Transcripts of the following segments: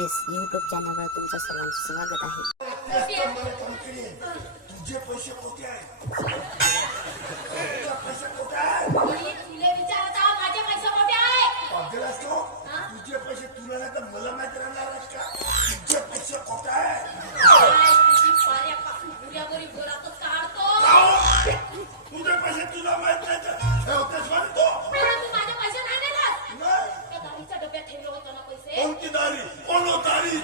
Express YouTube चॅनलवर तुमचं सर्वांचं स्वागत आहे. तुझे पैसे कुठे आहेत? पैसे कुठे तुझे पैसे तुला नाही तर मला माहिती राहणार का? तुझे पैसे कुठे आहेत? तुझे पैसे तुला माहित नाही तर ठेवतेच म्हणतो. कोणती दारी? कोण दारी?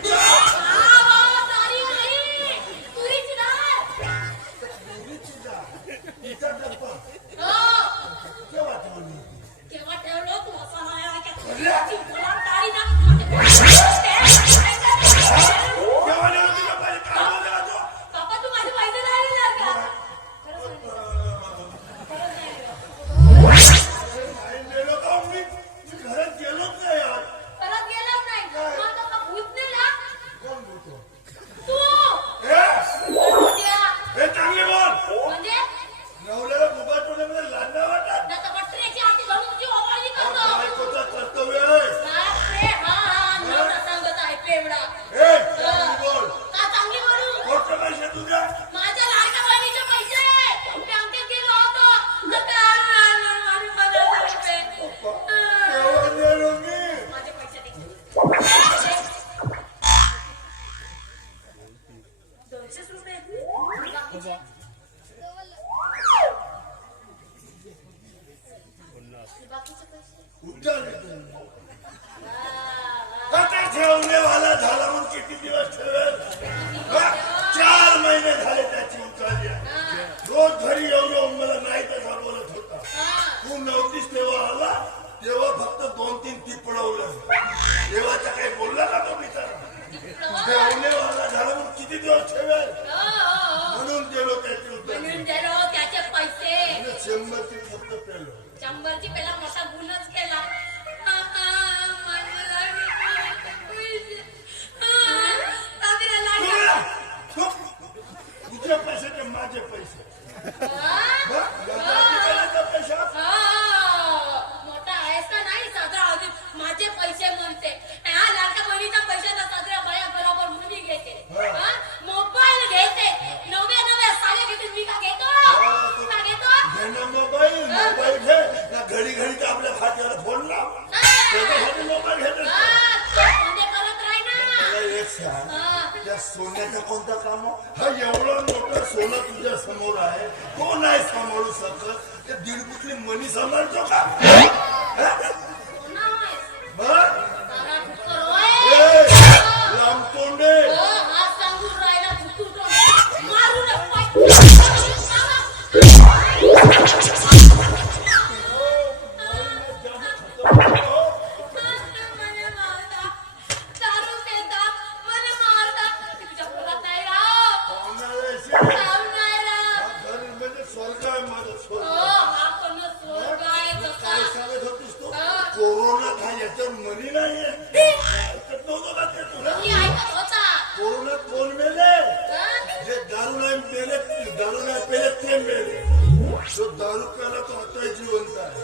ठेवणे वाला झाला म्हणून किती दिवस ठेवेल? 4 महिने झाले त्याची उतरली. रोज घरी येऊन मला नाही तसा बोलत होता. तू नव्हतीस तेव्हा आला, तेव्हा फक्त 2-3 ती पडवलं. तेव्हाचा काही बोलला का तो बिचारा? ठेवणे वाला झाला म्हणून किती दिवस ठेवेल? म्हणून गेलो त्याची उतरली. 100ची फक्त पेलो. 100ची पहिला मोठा गुन्हाच केला. तुझे पैसे ते माझे पैसे. मोठा आहेस का नाही? साजरा आधी माझे पैसे म्हणते. हा लाडक्या बहिणीच्या पैशाचा साजरा बाया बरोबर मुली घेते, मोबाईल घेते, नव्या साड्या घेते. मी का घेतो? का घेतो? मोबाईल घे ना. घडी तर आपल्या खात्याला फोन लाव. मोबाईल घेत करत राही ना. एक सांग, त्या सोन्याचं कोणतं काम? हा एवढं मोठं सोनं तुझ्या समोर आहे, तो नाही सांभाळू शकत. ते 1.5 कुठली मनी सांभाळतो का? लांबतोंडे कोरोना हा याच्यावर मनी नाहीये. कोरोनात कोण मेले? जे दारू नाही पेले ते मेले. जो दारू प्याला तो आताही जिवंत आहे.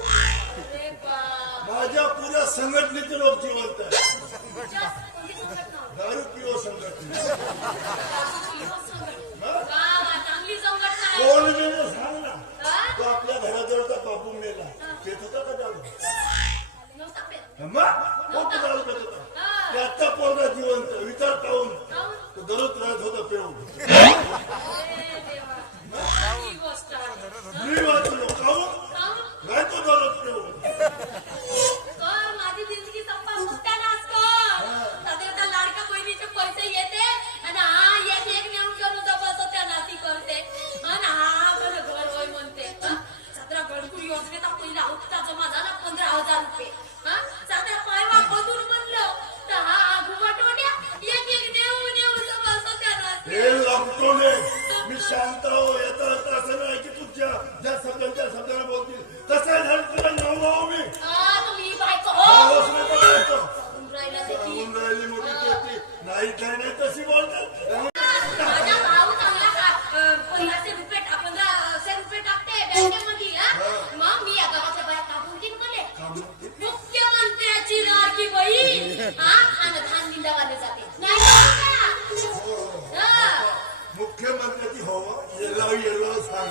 माझ्या पुऱ्या संघटनेचे लोक जिवंत आहे. दारू पिओ संघटना. कोण मेले सांग ना. तो आपल्या घराजवळचा बाबू मेला. पेत होता का दारू? कोणतं दारू पेत होता? त्याचा पोरगा जिवंत. विचार पाहून तो दररोज राहत होता पेऊन. मी वाचलो काहून राहतो दररोज पेऊन. माझी जिंदगी संपा लाडक्या बहिणीचे पैसे येते आणि हा एक नेऊन करून त्या नाती करते आणि हा मला घर होय म्हणते. सतरा घरकुल योजनेचा पहिला हप्ता जमा झाला 15,000 रुपये. सध्या पायवा बदून म्हणलं तर हा घुमटवड्या एक नेऊन त्या नाती.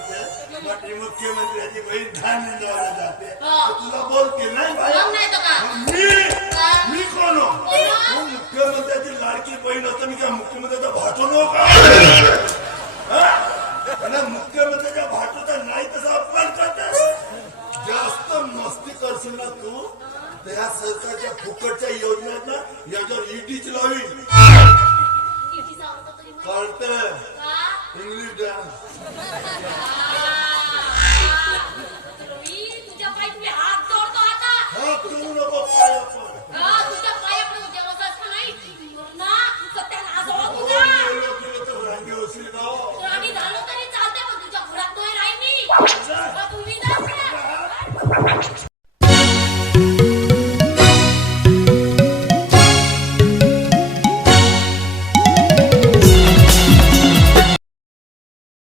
म्हणते मोठी मुख्यमंत्र्याची बहीण धान निंदवायला जाते हा. तर तुला बोलते नाही बाई मग नाही तर का? मी कोण हो? तू मुख्यमंत्र्याची लाडकी बहीण असतं मी काय मुख्यमंत्र्याचा भाटो नव्हता मुख्यमंत्र्याच्या भाटोचा नाही तसा अपमान करते जास्त मस्ती करशील ना तू तर या सरकारच्या फुकटच्या योजना आहेत ना याच्यावर ईडीच लावी इडीचा अर्थ तरी माहिती कळते का? इंग्लिश डान्स रवी, तुझ्या पायी मी हात जोडतो आता. हा तू नको पाय पण तुझ्या पायाकडे उद्या बसायचं नाही. ना, सत्यानाश हो हो, तुझा. गेलो गेलो तर रांगे होशील का हो? तर आम्ही झालो तरी चालते, पण तुझ्या घरात नाही राही मी. तुम्ही जा.